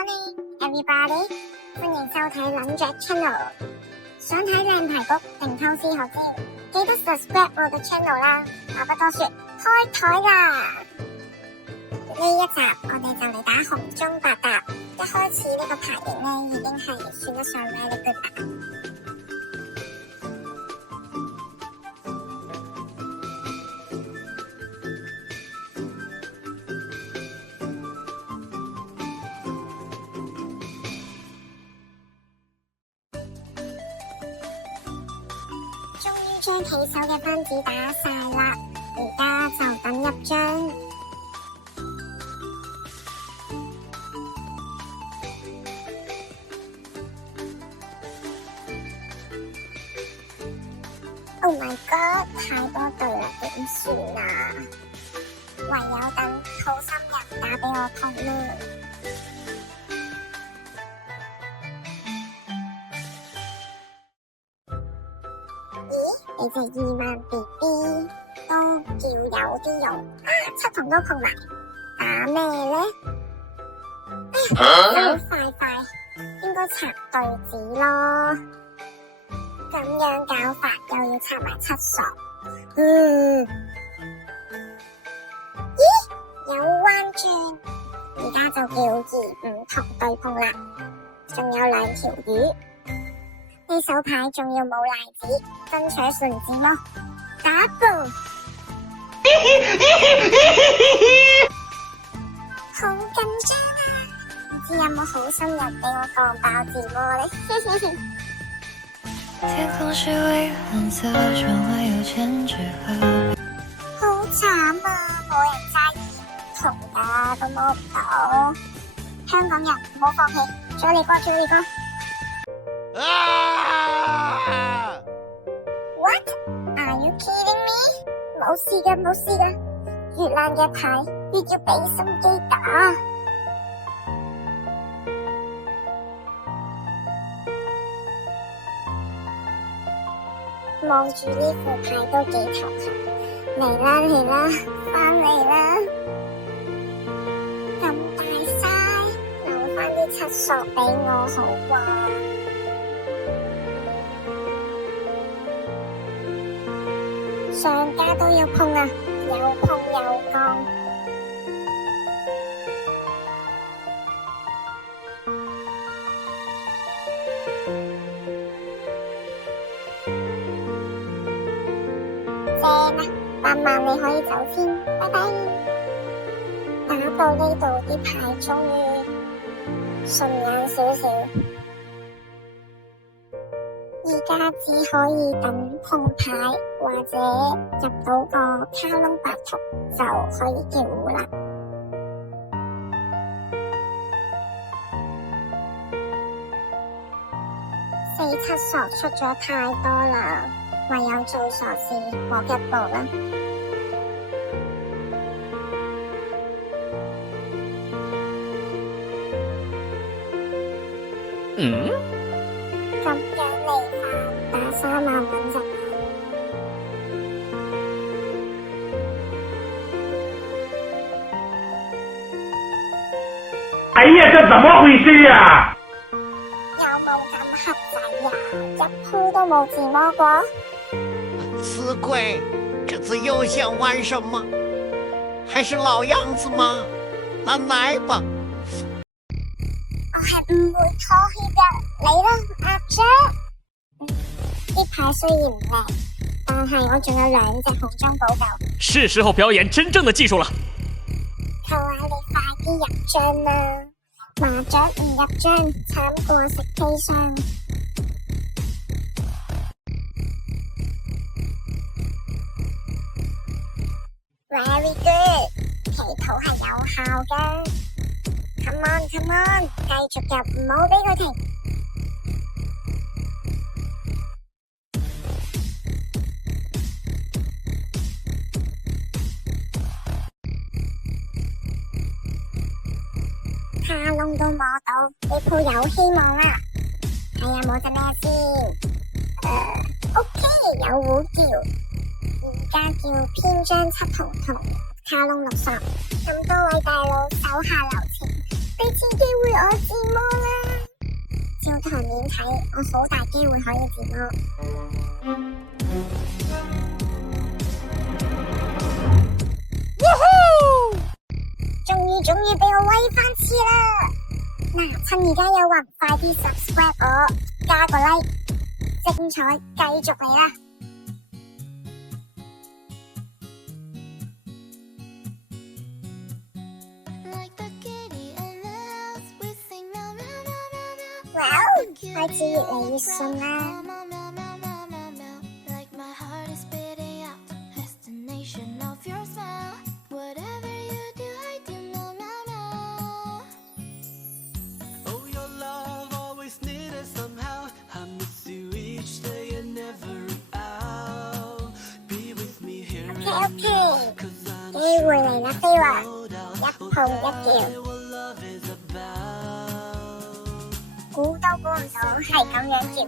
Morning, everybody！ 歡迎收睇冷雀 channel。想睇靚排局定偷師學招，記得 subscribe 我嘅 channel 啦。話不多說，開台啦！呢一集我哋就嚟打紅中八搭。一開始呢個牌型呢，已經係算得上 very good 啦。將起手嘅分子打晒啦，而家就等入張。Oh my god！ 太多對啦，點算啊？唯有等好心人打俾我通啦。你隻2萬 BB 都叫有啲用啊！7筒都碰埋，打咩呢？手快快，應該插對子咯。咁樣搞法又要插埋7索，咦？有彎轉，而家就叫2、5筒對碰啦。仲有2條魚。呢手牌仲要冇賴子，爭取順子咯，打步，好緊張啊！唔知有冇好心人俾我放爆自摸呢？天空是蔚藍色，窗外有千紙鶴。好慘啊！冇人揸2、5筒㗎，都摸唔到。香港人唔好放棄，再嚟過，再嚟過。What? Are you kidding me? 冇事㗎，冇事㗎。越爛嘅牌越要俾心機打。望住呢副牌都幾頭痕。嚟啦嚟啦，返嚟啦！咁大晒，留返啲7索俾我好啩。上家都要碰啊，有碰有降。正啊，8萬你可以走先，拜拜。打到呢度啲牌終於順眼少少。而家只可以等碰牌或者入到個卡窿8筒就可以叫胡啦。4、7索出咗太多啦，唯有做傻事搏一步啦。咁樣嚟法，打3萬穩陣。哎呀，這怎麼回事呀？有冇咁黑仔呀？一鋪都冇自摸過。死鬼，這次又想玩什麼？還是老樣子嗎？那來吧。我係唔會妥協㗎，嚟啦，阿姐。啲牌雖然唔靚，但係我仲有2隻紅中補救。是時候表演真正的技術了。求下你快啲入張啦！麻雀唔入張，慘過食砒霜。Very good， 祈禱係有效嘅。Come on， come on， 繼續入，唔好俾佢停。卡窿都摸到，呢鋪有希望啦！睇下冇隻咩先。OK， 有胡叫。而家叫篇章7筒同卡窿6索。咁多位大佬手下留情，俾次機會我自摸啦。照台面睇，我好大機會可以自摸。終於俾我威翻次啦！嗱，趁而家有運，快啲 subscribe 我，加個 like， 精彩繼續嚟啦！哇，開始越嚟越順啦！OK， 機會嚟啦，飛華，一碰一叫，估都估唔到係咁樣叫。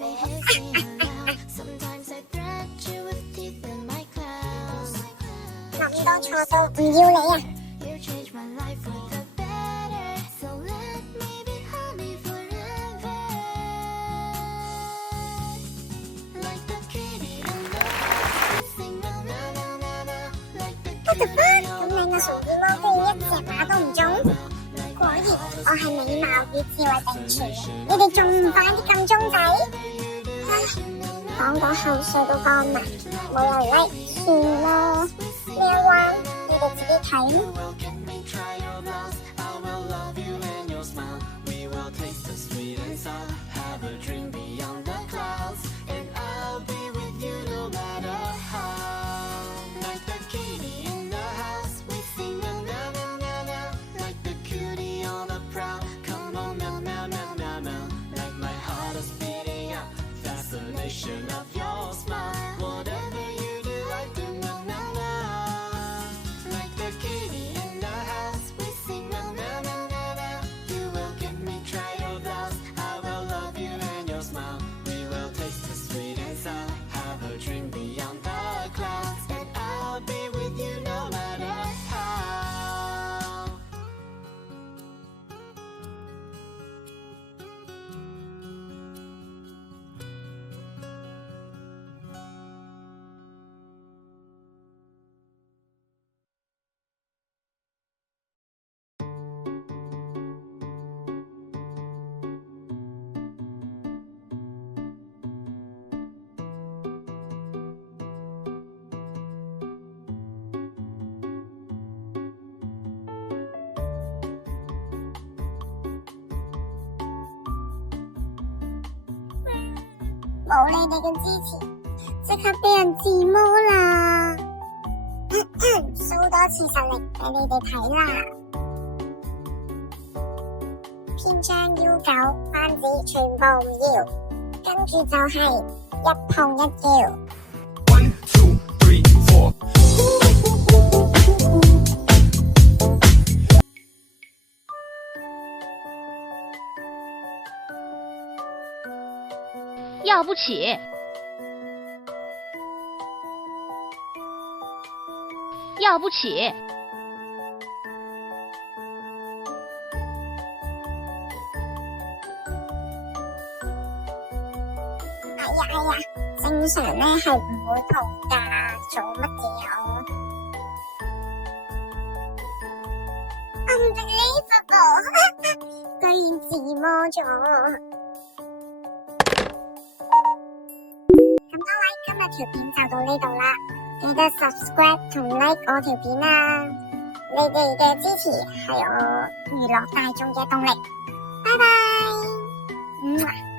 諗多錯都唔要你啊！咁靚嘅崇基貓居然一隻馬都唔中，果然我係美貌與智慧並存，你哋仲唔快啲撳鐘仔？唉，講到口水都乾埋，冇人like，算啦。咩話？你哋自己睇啦。冇你哋嘅支持，即刻俾人自摸啦！show 多次實力俾你哋睇啦！篇章要求番子全部唔要，跟住就係一碰一叫。1, 2, 3, 4。要不起，要不起，哎呀，正常咧係唔會同㗎，做乜嘢啊？Unbelievable！ 居然自摸咗。咁多位，今日條片就到呢度啦，記得 subscribe 同 like 我條片啦，你哋嘅支持係我娛樂大眾嘅動力，拜拜。